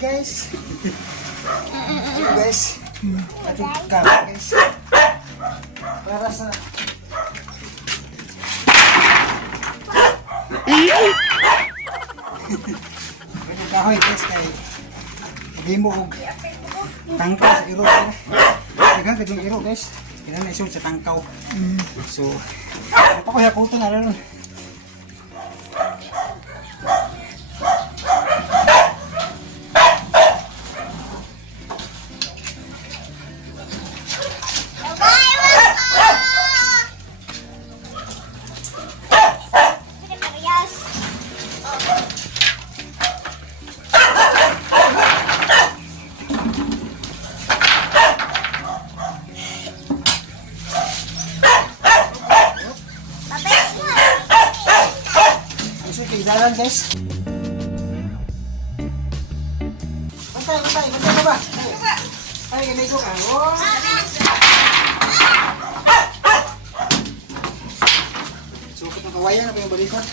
guys. So guys, ating kahoy guys. Para sa ating kahoy guys kay hindi mo og tangkaw sa iro. Dagan kadong iro guys. Kailan na isun sa tangkaw. So, ako kaya kuto na ron. Jalan guys. Bantay ka ba? Ay, ganito ka. Oh. So, kung kawayan na ba yung balikot?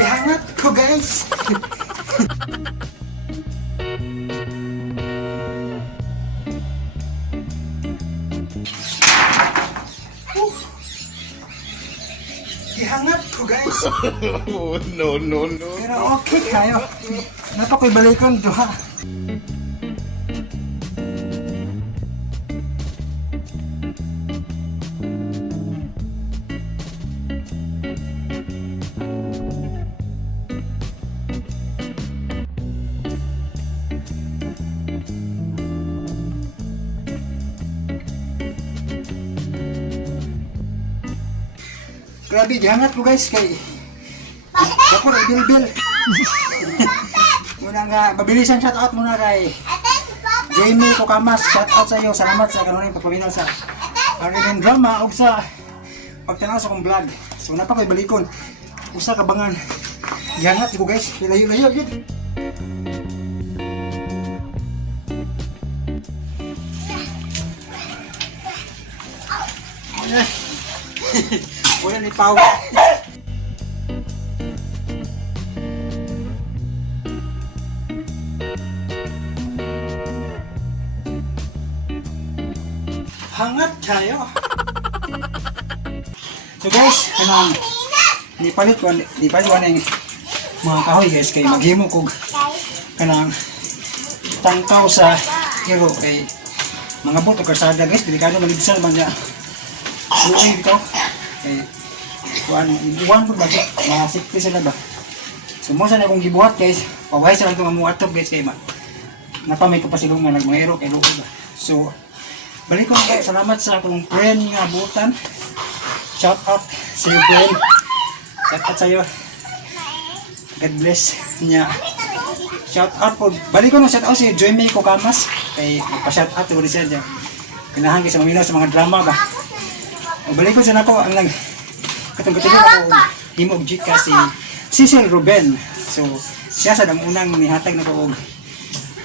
Gihangat ko guys. Gihangat ko guys. No. Pero okay kayo. Napakoy balikon duha. Grabe, gihangat ko guys kay ako na bilbil. Muna nga, mabilisan shout out muna kay Jamie Kokamas. Shout out sa iyo. Salamat sa kanunay pagpaminaw sa Arlene Drama o sa pagtanaw sa kong vlog. So napakoy balikon. Usa kabangan. Gihangat ko guys. Layo-layo yun. Wala ni Pau. Hangat kayo. So guys, kanang dipalit ko ang mga kahoy guys kay maghimo kog kanang tangkaw sa iro kay mga boto kasada guys, delikado maligsan man niya. Buhay bitaw. Eh, buwan po ba? Masipti sila ba? So, mo sana akong gibuhat guys. Pawahay sila itong amuatog guys kay napamay ko pa silong nga nagmayro kay Lugo ba? So, balik ko guys. Salamat sa akong friend nga butan. Shout out sa iyo friend. Shout out sa iyo. God bless niya. Shout out po. Balik ko na shout out si Jamie Kokamas. Kay magpa-shout out ko rin siya dyan. Kanahan kayo sa maminaw sa mga drama ba? Balik ko sa nako ang katong-katong ako himog Gika si Cecil Ruben. So siya sa unang nihatag na ko og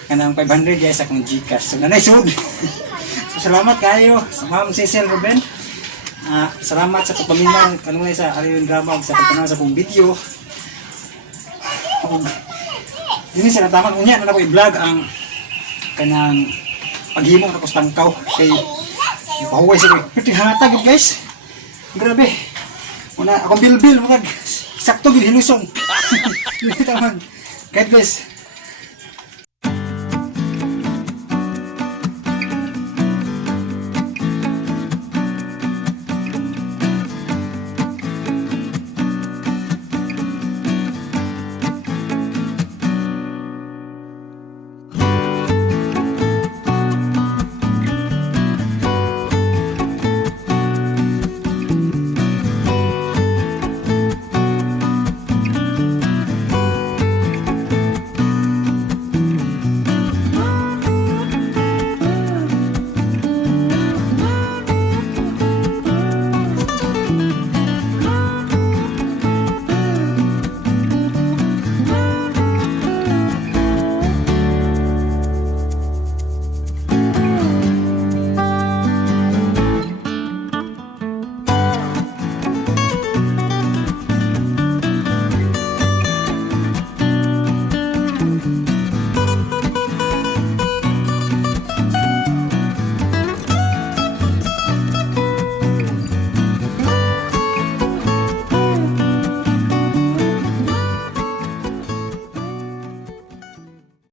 kanang 500 guys akong Gcash. So nanay sud. So salamat kayo sa Ma'am Cecil Ruben. Salamat sa pagpaminaw kanunay sa Arlene Drama ug sa pagtanaw sa akong video. Dini sa tamang unya na ako i-vlog ang kanang paghimo na ko sa tangkaw kay ipahuway sila. Pero hangatag guys. Grabe. Una, akong bilbil. Sakto gil hilusong. God bless.